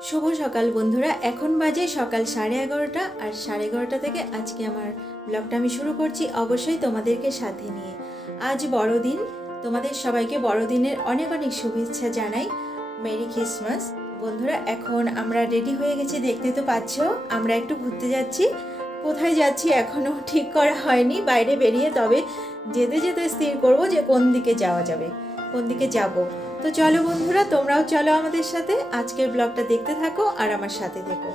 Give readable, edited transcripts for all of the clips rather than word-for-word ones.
शुभ सकाल बंधुरा एखन बाजे सकाल 11:30 और 11:30 থেকে আজকে আমার ব্লগটা আমি শুরু করছি অবশ্যই তোমাদেরকে সাথে নিয়ে। আজ বড়দিন, তোমাদের সবাইকে বড়দিনের অনেক অনেক শুভেচ্ছা জানাই। মেরি ক্রিসমাস বন্ধুরা। এখন আমরা রেডি হয়ে গেছি, দেখতে তো পাচ্ছো। আমরা একটু ঘুরতে যাচ্ছি। কোথায় যাচ্ছি এখনো ঠিক করা হয়নি, বাইরে বেরিয়ে তবে যেতে যেতে স্থির করব যে কোন দিকে যাওয়া যাবে, কোন দিকে যাব। তো চলো বন্ধুরা, তোমরাও চলো আমাদের সাথে, আজকের ব্লগটা দেখতে থাকো আর আমার সাথে থেকো।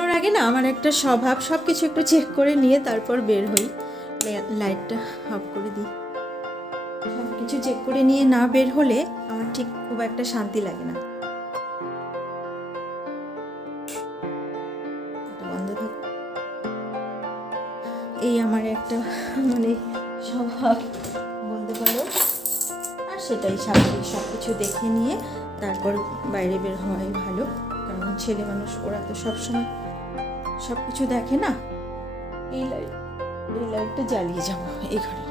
ওর আগে না আমার একটা স্বভাব, সব কিছু একটু চেক করে নিয়ে তারপর বের হই। লাইটটা অফ করে দিই। সব কিছু চেক করে নিয়ে না বের হলে আমার ঠিক খুব একটা শান্তি লাগে না। বন্ধ থাক, এই আমার একটা মানে স্বভাব বলতে পারো, আর সেটাই স্বাভাবিক। সব কিছু দেখে নিয়ে তারপর বাইরে বের হওয়াই ভালো, কারণ ছেলে মানুষ, ওরা তো সবসময় সব কিছু দেখে না। এই লাইটটা জ্বালিয়ে যাবো এই ঘরে।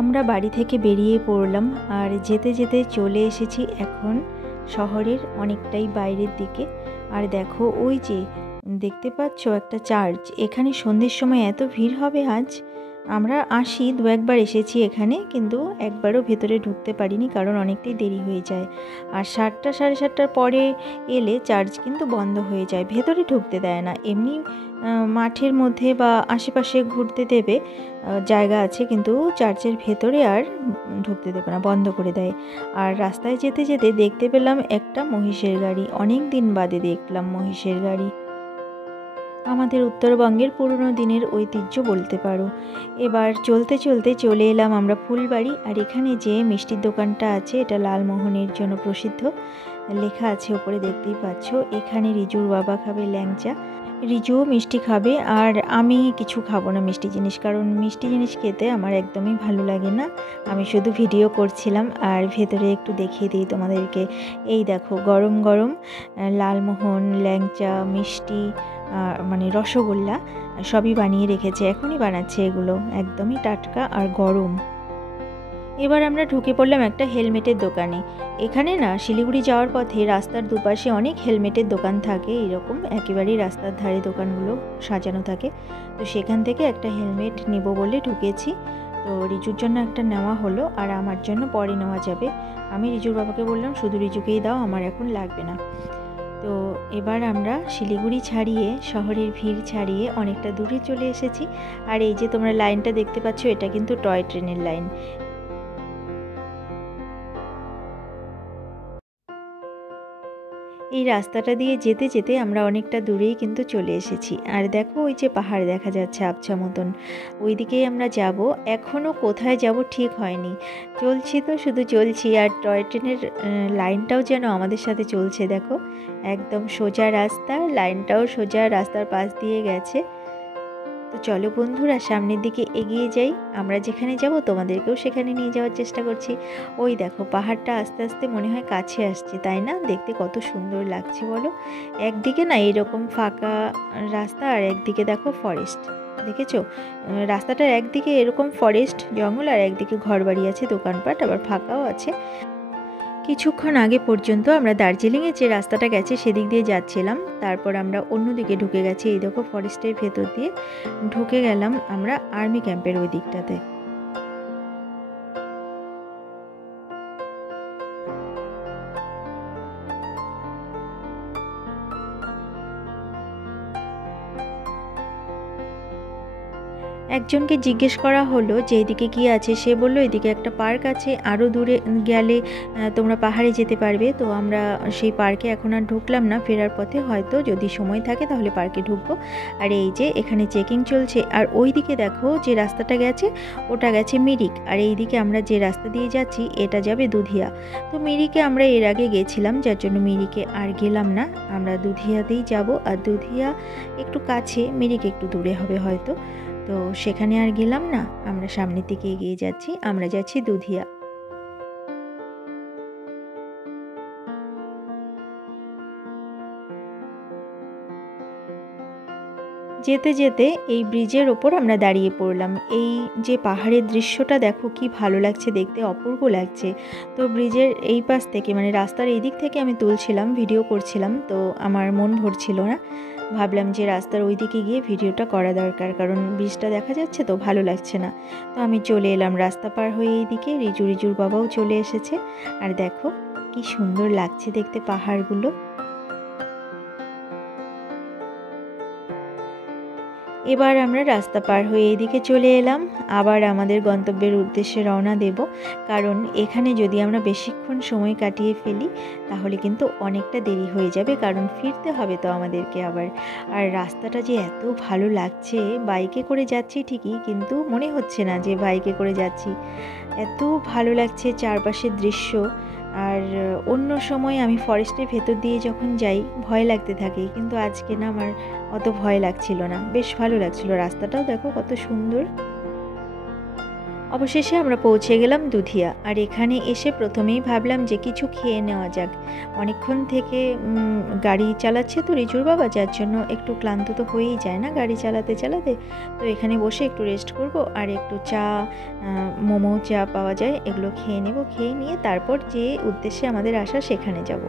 আমরা বাড়ি থেকে বেরিয়ে পড়লাম আর যেতে যেতে চলে এসেছি এখন শহরের অনেকটাই বাইরের দিকে। আর দেখো ওই যে দেখতে পাচ্ছ একটা চার্চ, এখানে সন্ধ্যের সময় এত ভিড় হবে। আজ আমরা আসি দু একবার এসেছি এখানে, কিন্তু একবারও ভেতরে ঢুকতে পারিনি কারণ অনেকটাই দেরি হয়ে যায়। আর 7টা সাড়ে 7টার পরে এলে চার্চ কিন্তু বন্ধ হয়ে যায়, ভেতরে ঢুকতে দেয় না। এমনি মাঠের মধ্যে বা আশেপাশে ঘুরতে দেবে, জায়গা আছে, কিন্তু চার্চের ভেতরে আর ঢুকতে দেবে না, বন্ধ করে দেয়। আর রাস্তায় যেতে যেতে দেখতে পেলাম একটা মহিষের গাড়ি, অনেক দিন বাদে দেখলাম মহিষের গাড়ি। আমাদের উত্তরবঙ্গের পুরনো দিনের ঐতিহ্য বলতে পারো। এবার চলতে চলতে চলে এলাম আমরা ফুলবাড়ি। আর এখানে যে মিষ্টির দোকানটা আছে, এটা লালমোহনের জন্য প্রসিদ্ধ, লেখা আছে ওপরে, দেখতেই পাচ্ছ। এখানে রিজুর বাবা খাবে ল্যাংচা, রিজুও মিষ্টি খাবে, আর আমি কিছু খাবো না মিষ্টি জিনিস, কারণ মিষ্টি জিনিস খেতে আমার একদমই ভালো লাগে না। আমি শুধু ভিডিও করছিলাম। আর ভেতরে একটু দেখিয়ে দিই তোমাদেরকে। এই দেখো গরম গরম লালমোহন, ল্যাংচা, মিষ্টি, মানে রসগোল্লা সবই বানিয়ে রেখেছে, এখনই বানাচ্ছে এগুলো, একদমই টাটকা আর গরম। এবার আমরা ঢুকে পড়লাম একটা হেলমেটের দোকানে। এখানে না শিলিগুড়ি যাওয়ার পথে রাস্তার দুপাশে অনেক হেলমেটের দোকান থাকে, এরকম একেবারেই রাস্তার ধারে দোকানগুলো সাজানো থাকে। তো সেখান থেকে একটা হেলমেট নেব বলে ঢুকেছি। তো রিজুর জন্য একটা নেওয়া হলো, আর আমার জন্য পরে নেওয়া যাবে। আমি রিজুর বাবাকে বললাম শুধু রিজুকেই দাও, আমার এখন লাগবে না। তো এবার আমরা শিলিগুড়ি ছাড়িয়ে, শহরের ভিড় ছাড়িয়ে অনেকটা দূরে চলে এসেছি। আর এই যে তোমরা লাইনটা দেখতে পাচ্ছ, এটা কিন্তু টয় ট্রেনের লাইন। এই রাস্তাটা দিয়ে যেতে যেতে আমরা অনেকটা দূরেই কিন্তু চলে এসেছি। আর দেখো ওই যে পাহাড় দেখা যাচ্ছে আবছা মতন, ওই দিকেই আমরা যাব। এখনও কোথায় যাব ঠিক হয়নি, চলছি তো শুধু চলছি। আর টয় ট্রেনের লাইনটাও যেন আমাদের সাথে চলছে, দেখো একদম সোজা রাস্তা, লাইনটাও সোজা রাস্তার পাশ দিয়ে গেছে। তো চলো বন্ধুরা, সামনের দিকে এগিয়ে যাই। আমরা যেখানে যাব তোমাদেরকেও সেখানে নিয়ে যাওয়ার চেষ্টা করছি। ওই দেখো পাহাড়টা আস্তে আস্তে মনে হয় কাছে আসছে, তাই না? দেখতে কত সুন্দর লাগছে বলো। একদিকে না এরকম ফাঁকা রাস্তা, আর একদিকে দেখো ফরেস্ট, দেখেছো? রাস্তাটার একদিকে এরকম ফরেস্ট জঙ্গল, আর একদিকে ঘরবাড়ি আছে, দোকানপাট, আবার ফাঁকাও আছে। কিছুক্ষণ আগে পর্যন্ত আমরা দার্জিলিংয়ের যে রাস্তাটা গেছে সেদিক দিয়ে যাচ্ছিলাম, তারপর আমরা অন্যদিকে ঢুকে গেছি। এই দেখো ফরেস্টের ভেতর দিয়ে ঢুকে গেলাম আমরা আর্মি ক্যাম্পের ওই দিকটাতে। একজনকে জিজ্ঞেস করা হলো যে এদিকে কি আছে, সে বলল এদিকে একটা পার্ক আছে, আরও দূরে গেলে তোমরা পাহাড়ে যেতে পারবে। তো আমরা সেই পার্কে এখন আর ঢুকলাম না, ফেরার পথে হয়তো যদি সময় থাকে তাহলে পার্কে ঢুকবো। আর এই যে এখানে চেকিং চলছে। আর ওই দিকে দেখো যে রাস্তাটা গেছে, ওটা গেছে মিরিক, আর এই দিকে আমরা যে রাস্তা দিয়ে যাচ্ছি এটা যাবে দুধিয়া। তো মিরিকে আমরা এর আগে গেছিলাম, যার জন্য মিরিকে আর গেলাম না, আমরা দুধিয়াতেই যাব। আর দুধিয়া একটু কাছে, মিরিক একটু দূরে হবে হয়তো, তো সেখানে আর গেলাম না, আমরা সামনের দিকে এগিয়ে যাচ্ছি। আমরা যাচ্ছি দুধিয়া। যেতে যেতে এই ব্রিজের ওপর আমরা দাঁড়িয়ে পড়লাম। এই যে পাহাড়ের দৃশ্যটা দেখো কি ভালো লাগছে দেখতে, অপূর্ব লাগছে। তো ব্রিজের এই পাশ থেকে মানে রাস্তার এই দিক থেকে আমি তুলছিলাম, ভিডিও করছিলাম, তো আমার মন ভরছিল না। ভাবলাম যে রাস্তার ওই দিকে গিয়ে ভিডিওটা করা দরকার, কারণ ব্রিজটা দেখা যাচ্ছে তো ভালো লাগছে না। তো আমি চলে এলাম রাস্তা পার হয়ে এই দিকে। রিজুর বাবাও চলে এসেছে। আর দেখো কি সুন্দর লাগছে দেখতে পাহাড়গুলো। এবার আমরা রাস্তা পার হয়ে এদিকে চলে এলাম, আবার আমাদের গন্তব্যের উদ্দেশ্যে রওনা দেব। কারণ এখানে যদি আমরা বেশিক্ষণ সময় কাটিয়ে ফেলি তাহলে কিন্তু অনেকটা দেরি হয়ে যাবে, কারণ ফিরতে হবে তো আমাদেরকে আবার। আর রাস্তাটা যে এত ভালো লাগছে, বাইকে করে যাচ্ছি ঠিকই, কিন্তু মনে হচ্ছে না যে বাইকে করে যাচ্ছি। এত ভালো লাগছে চারপাশের দৃশ্য। আর অন্য সময় আমি ফরেস্টের ভেতর দিয়ে যখন যাই ভয় লাগতে থাকে, কিন্তু আজকে না আমার অত ভয় লাগছিল না, বেশ ভালো লাগছিল। রাস্তাটাও দেখো কত সুন্দর। অবশেষে আমরা পৌঁছে গেলাম দুধিয়া। আর এখানে এসে প্রথমেই ভাবলাম যে কিছু খেয়ে নেওয়া যাক। অনেকক্ষণ থেকে গাড়ি চালাচ্ছে তো রিজুর বাবা, যার জন্য একটু ক্লান্ত তো হয়েই যায় না গাড়ি চালাতে চালাতে। তো এখানে বসে একটু রেস্ট করব, আর একটু চা, মোমো চা পাওয়া যায়, এগুলো খেয়ে নেব। খেয়ে নিয়ে তারপর যে উদ্দেশ্যে আমাদের আসা সেখানে যাব।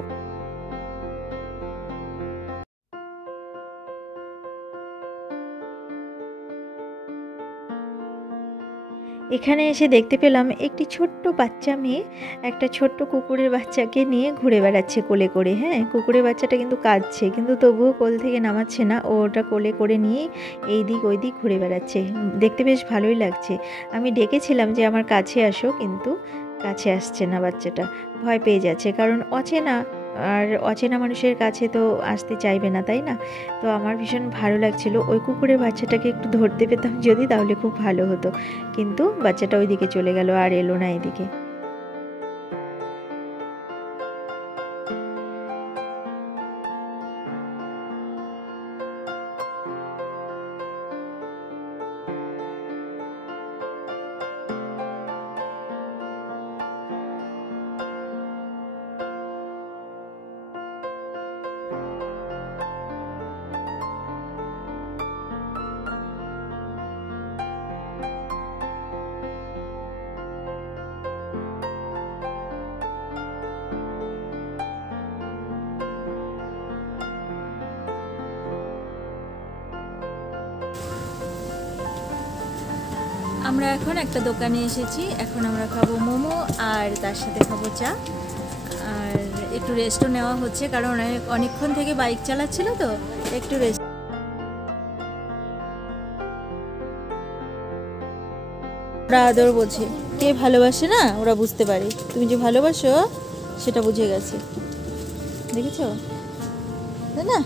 এখানে এসে দেখতে পেলাম একটি ছোট্ট বাচ্চা মেয়ে একটা ছোট্ট কুকুরের বাচ্চাকে নিয়ে ঘুরে বেড়াচ্ছে কোলে করে। হ্যাঁ, কুকুরের বাচ্চাটা কিন্তু কাঁদছে, কিন্তু তবুও কোল থেকে নামাচ্ছে না, ও ওটা কোলে করে নিয়েই এই দিক ওই দিক ঘুরে বেড়াচ্ছে। দেখতে বেশ ভালোই লাগছে। আমি ডেকেছিলাম যে আমার কাছে আসো, কিন্তু কাছে আসছে না বাচ্চাটা, ভয় পেয়ে যাচ্ছে, কারণ অচেনা, আর অচেনা মানুষের কাছে তো আসতে চাইবে না, তাই না? তো আমার ভীষণ ভালো লাগছিল। ওই কুকুরের বাচ্চাটাকে একটু ধরতে পেতাম যদি, তাহলে খুব ভালো হতো, কিন্তু বাচ্চাটা ওইদিকে চলে গেল আর এলো না এদিকে। আমরা এখন একটা দোকানে এসেছি, এখন আমরা খাবো মোমো আর তার সাথে খাবো চা। আর একটু রেস্টও নেওয়া হচ্ছে, কারণ অনেকক্ষণ থেকে বাইক চালাচ্ছিল তো, একটু রেস্ট। ওরা আদর বোঝে, কে ভালোবাসে না ওরা বুঝতে পারে। তুমি যে ভালোবাসো সেটা বুঝে গেছে, দেখেছো তাই না?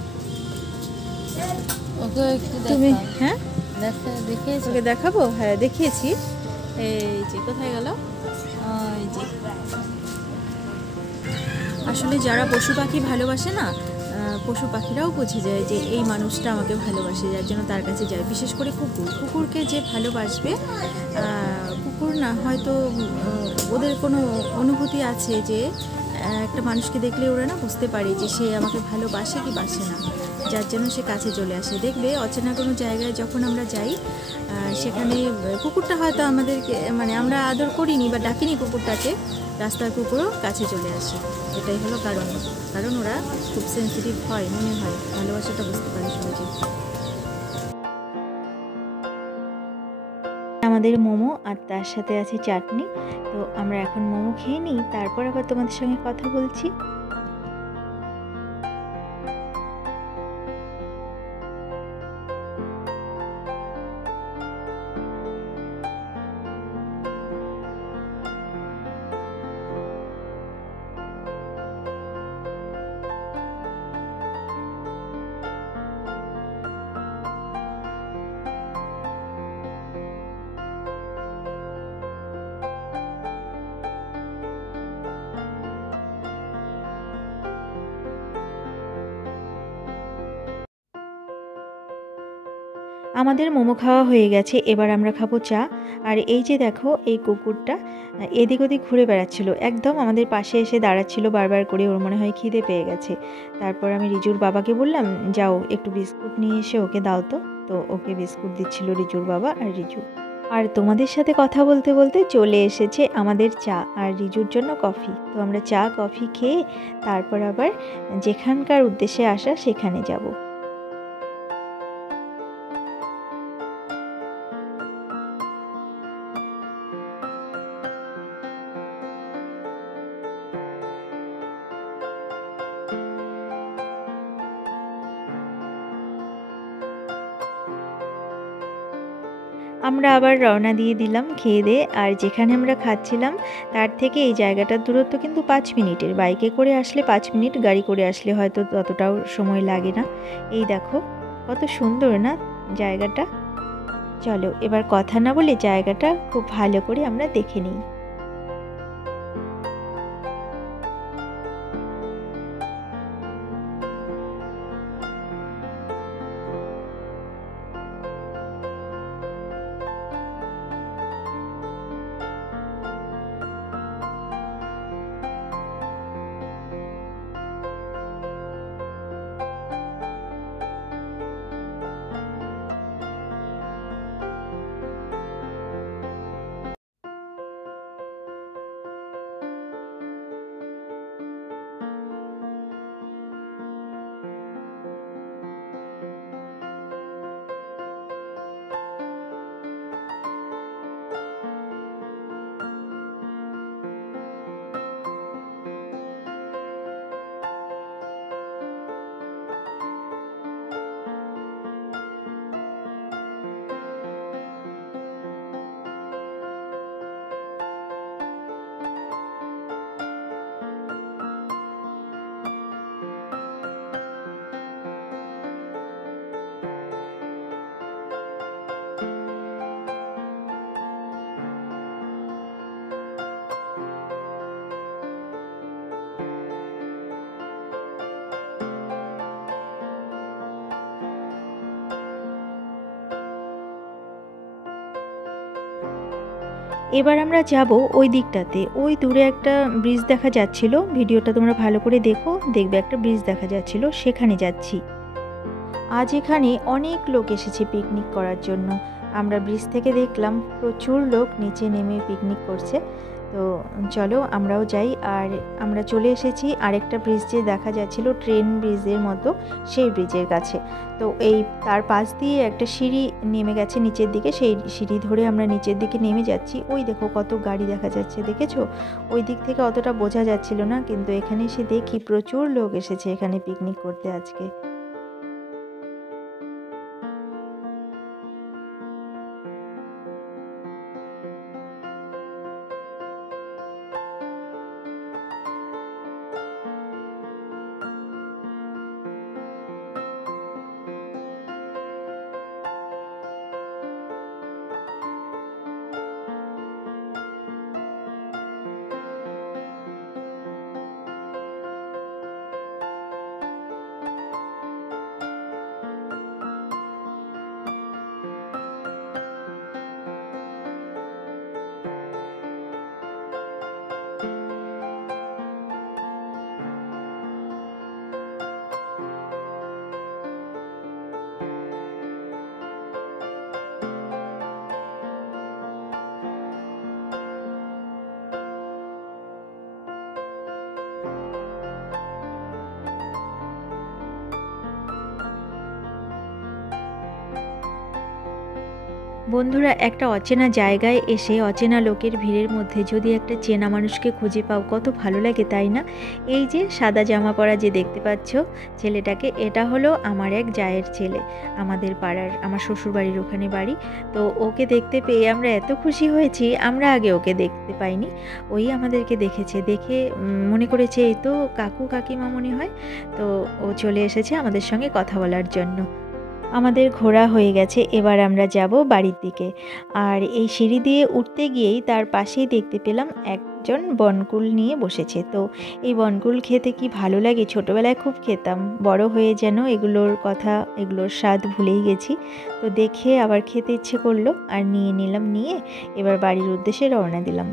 তুমি হ্যাঁ ওকে দেখাবো, হ্যাঁ দেখিয়েছি। এই যে কোথায় গেল, এই যে। আসলে যারা পশু পাখি ভালোবাসে না, পশু পাখিরাও বুঝে যায় যে এই মানুষটা আমাকে ভালোবাসে, যার জন্য তার কাছে যায়। বিশেষ করে কুকুরকে যে ভালোবাসবে, কুকুর না হয়তো ওদের কোনো অনুভূতি আছে যে একটা মানুষকে দেখলে ওরা না বুঝতে পারে যে সে আমাকে ভালোবাসে কি বাসে না, যার জন্য সে কাছে চলে আসে। দেখবে অচেনা কোনো জায়গায় যখন আমরা যাই, সেখানে কুকুরটা হয়তো আমাদেরকে মানে আমরা আদর করিনি বা ডাকিনি কুকুরটাকে, রাস্তার কুকুরও কাছে চলে আসে। এটাই হলো কারণ ওরা খুব সেন্সিটিভ হয়, মনে হয় ভালোবাসাটা বুঝতে পারে সহজে। আমাদের মোমো আর তার সাথে আছে চাটনি। তো আমরা এখন মোমো খেয়ে নিই, তারপর আবার তোমাদের সঙ্গে কথা বলছি। আমাদের মোমো খাওয়া হয়ে গেছে, এবার আমরা খাবো চা। আর এই যে দেখো এই কুকুরটা এদিক ওদিক ঘুরে বেড়াচ্ছিল, একদম আমাদের পাশে এসে দাঁড়াচ্ছিল বারবার করে, ওর মনে হয় খিদে পেয়ে গেছে। তারপর আমি রিজুর বাবাকে বললাম, যাও একটু বিস্কুট নিয়ে এসে ওকে দাও তো। তো ওকে বিস্কুট দিচ্ছিল রিজুর বাবা আর রিজু। আর তোমাদের সাথে কথা বলতে বলতে চলে এসেছে আমাদের চা আর রিজুর জন্য কফি। তো আমরা চা কফি খেয়ে তারপর আবার যেখানকার উদ্দেশ্যে আসা সেখানে যাব। আমরা আবার রওনা দিয়ে দিলাম খেয়ে দিয়ে। আর যেখানে আমরা খাচ্ছিলাম তার থেকে এই জায়গাটার দূরত্ব কিন্তু 5 মিনিটের। বাইকে করে আসলে 5 মিনিট, গাড়ি করে আসলে হয়তো ততটাও সময় লাগে না। এই দেখো কত সুন্দর না জায়গাটা। চলো এবার কথা না বলে জায়গাটা খুব ভালো করে আমরা দেখে নিই। এবার আমরা যাব ওই দিকটাতে। ওই দূরে একটা ব্রিজ দেখা যাচ্ছিল, ভিডিওটা তোমরা ভালো করে দেখো, দেখবে একটা ব্রিজ দেখা যাচ্ছিল, সেখানে যাচ্ছি। আজ এখানে অনেক লোক এসেছে পিকনিক করার জন্য। আমরা ব্রিজ থেকে দেখলাম প্রচুর লোক নিচে নেমে পিকনিক করছে। তো চলো আমরাও যাই। আর আমরা চলে এসেছি আরেকটা ব্রিজ যে দেখা যাচ্ছিল ট্রেন ব্রিজের মতো, সেই ব্রিজের কাছে। তো এই তার পাশ দিয়ে একটা সিঁড়ি নেমে গেছে নিচের দিকে, সেই সিঁড়ি ধরে আমরা নিচের দিকে নেমে যাচ্ছি। ওই দেখো কত গাড়ি দেখা যাচ্ছে, দেখেছো? ওই দিক থেকে অতটা বোঝা যাচ্ছিল না, কিন্তু এখানে এসে দেখি প্রচুর লোক এসেছে এখানে পিকনিক করতে আজকে। বন্ধুরা, একটা অচেনা জায়গায় এসে অচেনা লোকের ভিড়ের মধ্যে যদি একটা চেনা মানুষকে খুঁজে পাও কত ভালো লাগে, তাই না? এই যে সাদা জামা পরা যে দেখতে পাচ্ছ ছেলেটাকে, এটা হলো আমার এক জায়ের ছেলে, আমাদের পাড়ার, আমার শ্বশুরবাড়ির ওখানে বাড়ি। তো ওকে দেখতে পেয়ে আমরা এত খুশি হয়েছি, আমরা আগে ওকে দেখতে পাইনি। ওই আমাদেরকে দেখেছে, দেখে মনে করেছে এই তো কাকু কাকিমা মনে হয়। তো ও চলে এসেছে আমাদের সঙ্গে কথা বলার জন্য। আমাদের ঘোরা হয়ে গেছে, এবার আমরা যাব বাড়ির দিকে। আর এই সিঁড়ি দিয়ে উঠতে গিয়েই তার পাশেই দেখতে পেলাম একজন বনকুল নিয়ে বসেছে। তো এই বনকুল খেতে কি ভালো লাগে, ছোটোবেলায় খুব খেতাম, বড় হয়ে যেন এগুলোর কথা, এগুলোর স্বাদ ভুলেই গেছি। তো দেখে আবার খেতে ইচ্ছে করলো আর নিয়ে নিলাম, নিয়ে এবার বাড়ির উদ্দেশ্যে রওনা দিলাম।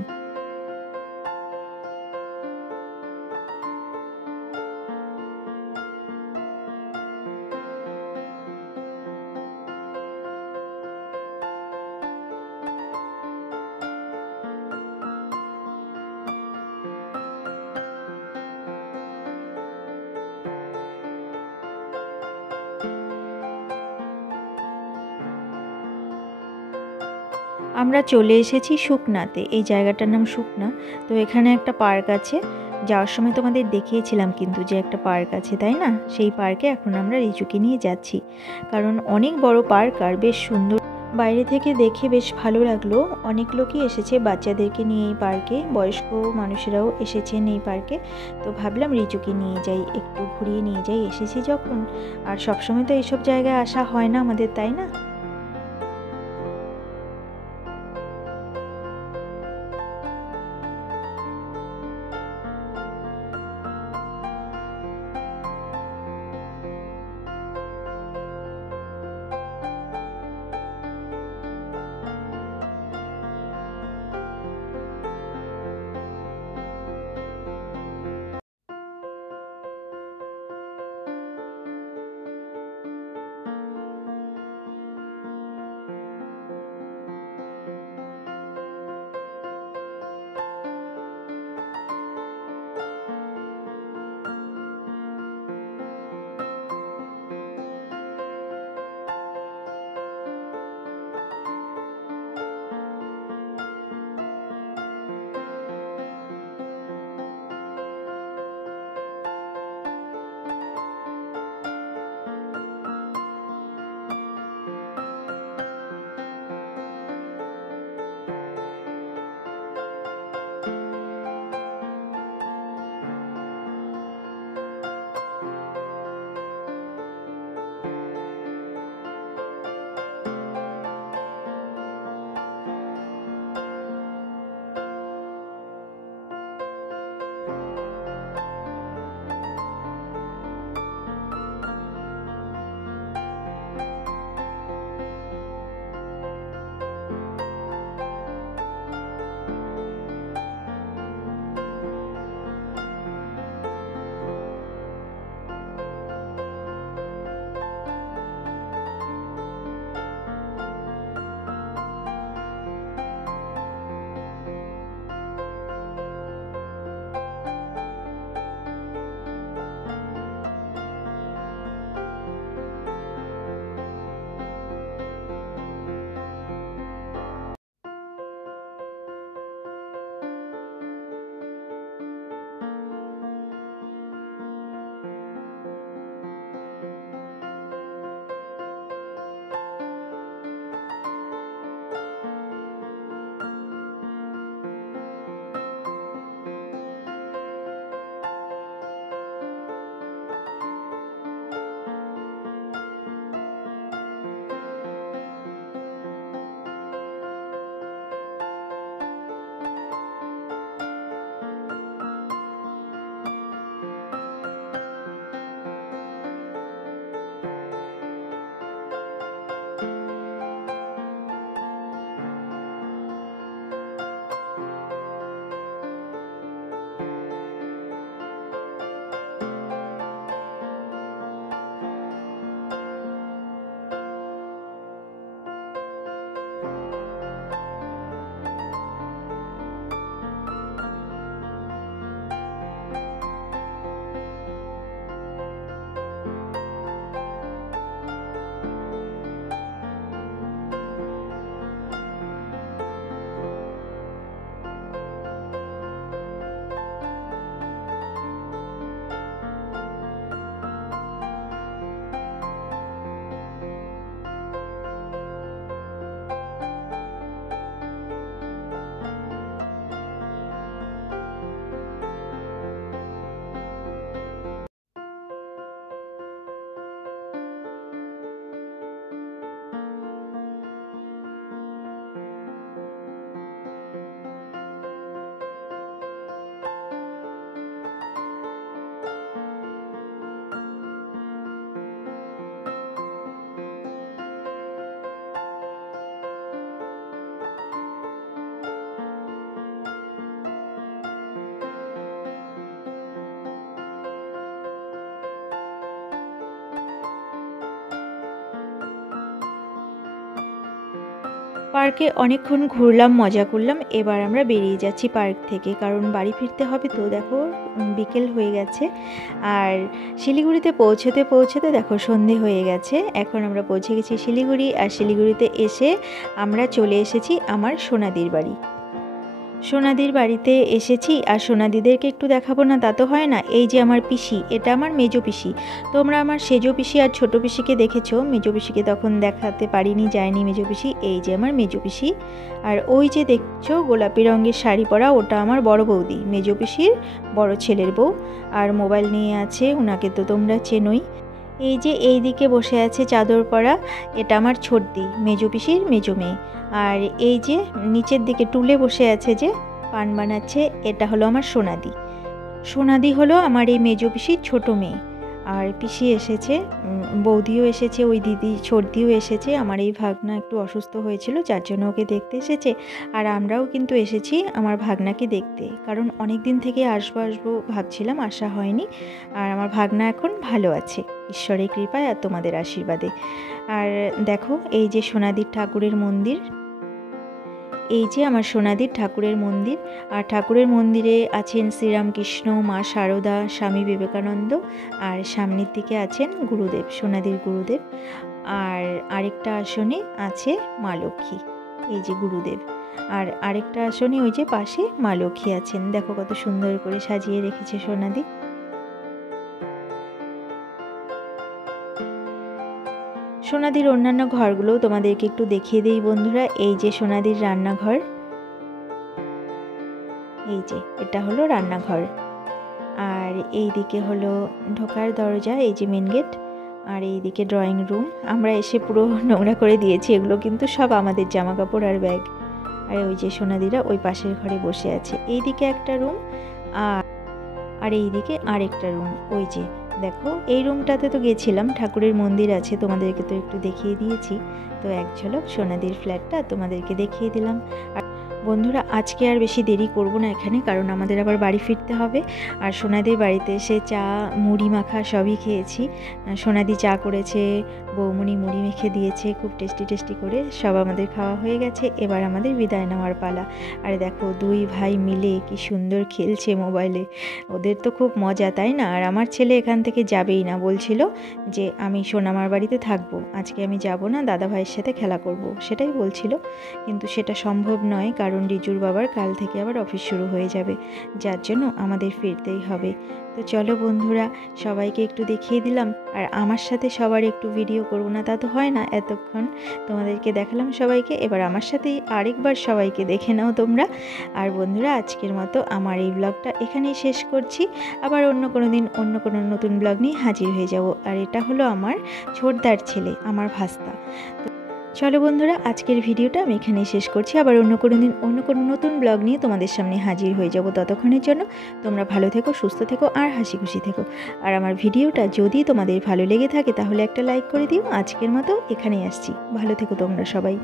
আমরা চলে এসেছি সুকনাতে। এই জায়গাটার নাম সুকনা। তো এখানে একটা পার্ক আছে। যাওয়ার সময় তোমাদের দেখিয়েছিলাম কিন্তু যে একটা পার্ক আছে, তাই না? সেই পার্কে এখন আমরা রিচুকে নিয়ে যাচ্ছি, কারণ অনেক বড় পার্ক আর বেশ সুন্দর। বাইরে থেকে দেখে বেশ ভালো লাগলো। অনেক লোকই এসেছে বাচ্চাদেরকে নিয়ে এই পার্কে, বয়স্ক মানুষেরাও এসেছেন এই পার্কে। তো ভাবলাম রিচুকে নিয়ে যাই, একটু ঘুরিয়ে নিয়ে যাই, এসেছি যখন। আর সবসময় তো এইসব জায়গায় আসা হয় না আমাদের, তাই না? পার্কে অনেকক্ষণ ঘুরলাম, মজা করলাম। এবার আমরা বেরিয়ে যাচ্ছি পার্ক থেকে, কারণ বাড়ি ফিরতে হবে। তো দেখো বিকেল হয়ে গেছে, আর শিলিগুড়িতে পৌঁছতে পৌঁছতে দেখো সন্ধে হয়ে গেছে। এখন আমরা পৌঁছে গেছি শিলিগুড়ি, আর শিলিগুড়িতে এসে আমরা চলে এসেছি আমার সোনাদির বাড়ি। সোনাদির বাড়িতে এসেছি, আর সোনাদিদেরকে একটু দেখাবো না তা তো হয় না। এই যে আমার পিসি, এটা আমার মেজো পিসি। তোমরা আমার সেজো পিসি আর ছোটো পিসিকে দেখেছো, মেজো পিসিকে তখন দেখাতে পারিনি, যায়নি মেজো পিসি। এই যে আমার মেজো পিসি। আর ওই যে দেখছো গোলাপি রঙের শাড়ি পরা, ওটা আমার বড় বৌদি, মেজো পিসির বড় ছেলের বউ। আর মোবাইল নিয়ে আছে, ওনাকে তো তোমরা চেনোই। এই যে এই দিকে বসে আছে চাদর পরা, এটা আমার ছোটদি, মেজো পিসির মেজো মেয়ে। আর এই যে নিচের দিকে টুলে বসে আছে যে পান বানাচ্ছে, এটা হলো আমার সোনাদি। সোনাদি হলো আমার এই মেজো পিসির ছোটো মেয়ে। আর পিসি এসেছে, বৌদিও এসেছে, ওই দিদি ছোটদিও এসেছে। আমার এই ভাগনা একটু অসুস্থ হয়েছিল, যার জন্য ওকে দেখতে এসেছে। আর আমরাও কিন্তু এসেছি আমার ভাগনাকে দেখতে, কারণ অনেক দিন থেকে আসবো আসবো ভাবছিলাম, আসা হয়নি। আর আমার ভাগনা এখন ভালো আছে ঈশ্বরের কৃপায় আর তোমাদের আশীর্বাদে। আর দেখো এই যে সোনাদির ঠাকুরের মন্দির, এই যে আমার সোনাদির ঠাকুরের মন্দির। আর ঠাকুরের মন্দিরে আছেন শ্রীরামকৃষ্ণ, মা শারদা, স্বামী বিবেকানন্দ, আর সামনের দিকে আছেন গুরুদেব, সোনাদির গুরুদেব। আর আরেকটা আসনে আছে মা লক্ষ্মী, এই যে গুরুদেব। আর আরেকটা আসনে ওই যে পাশে মা লক্ষ্মী আছেন। দেখো কত সুন্দর করে সাজিয়ে রেখেছে সোনাদি। সোনাদির অন্যান্য ঘরগুলোও তোমাদেরকে একটু দেখিয়ে দিই বন্ধুরা। এই যে সোনাদির রান্নাঘর, এই যে এটা হলো রান্নাঘর। আর এই দিকে হলো ঢোকার দরজা, এই যে মেন গেট। আর এই দিকে ড্রয়িং রুম। আমরা এসে পুরো নোংরা করে দিয়েছি, এগুলো কিন্তু সব আমাদের জামা কাপড় আর ব্যাগ। আর ওই যে সোনাদিরা ওই পাশের ঘরে বসে আছে। এই দিকে একটা রুম, আর এই দিকে আরেকটা রুম। ওই যে দেখো এই রুমটাতে তো গেছিলাম, ঠাকুরের মন্দির আছে, তোমাদেরকে তো একটু দেখিয়ে দিয়েছি। তো এক ঝলক সোনাদির ফ্ল্যাটটা তোমাদেরকে দেখিয়ে দিলাম। আর বন্ধুরা আজকে আর বেশি দেরি করব না এখানে, কারণ আমাদের আবার বাড়ি ফিরতে হবে। আর সোনাদির বাড়িতে এসে চা, মুড়ি মাখা সবই খেয়েছি। সোনাদি চা করেছে, বৌমণি মুড়ি মেখে দিয়েছে, খুব টেস্টি টেস্টি করে সব আমাদের খাওয়া হয়ে গেছে। এবার আমাদের বিদায় নেওয়ার পালা। আর দেখো দুই ভাই মিলে কি সুন্দর খেলছে মোবাইলে, ওদের তো খুব মজা, তাই না? আর আমার ছেলে এখান থেকে যাবেই না, বলছিল যে আমি সোনামার বাড়িতে থাকবো, আজকে আমি যাব না, দাদা ভাইয়ের সাথে খেলা করব, সেটাই বলছিল। কিন্তু সেটা সম্ভব নয়, কারণ রিজুর বাবার কাল থেকে আবার অফিস শুরু হয়ে যাবে, যার জন্য আমাদের ফিরতেই হবে। তো চলো বন্ধুরা, সবাইকে একটু দেখিয়ে দিলাম। আর আমার সাথে সবার একটু ভিডিও করবো না তা তো হয় না, এতক্ষণ তোমাদেরকে দেখালাম সবাইকে, এবার আমার সাথেই আরেকবার সবাইকে দেখে নাও তোমরা। আর বন্ধুরা আজকের মতো আমার এই ব্লগটা এখানেই শেষ করছি। আবার অন্য কোনো দিন অন্য কোনো নতুন ব্লগ নিয়ে হাজির হয়ে যাব। আর এটা হলো আমার ছোটদার ছেলে, আমার ভাস্তা। চলো বন্ধুরা, আজকের ভিডিওটা আমি এখানেই শেষ করছি। আবার অন্য কোনো দিন অন্য কোনো নতুন ব্লগ নিয়ে তোমাদের সামনে হাজির হয়ে যাব। ততক্ষণের জন্য তোমরা ভালো থেকো, সুস্থ থেকো, আর হাসি খুশি থেকো। আর আমার ভিডিওটা যদি তোমাদের ভালো লেগে থাকে তাহলে একটা লাইক করে দিও। আজকের মতো এখানেই আসছি, ভালো থেকো তোমরা সবাই।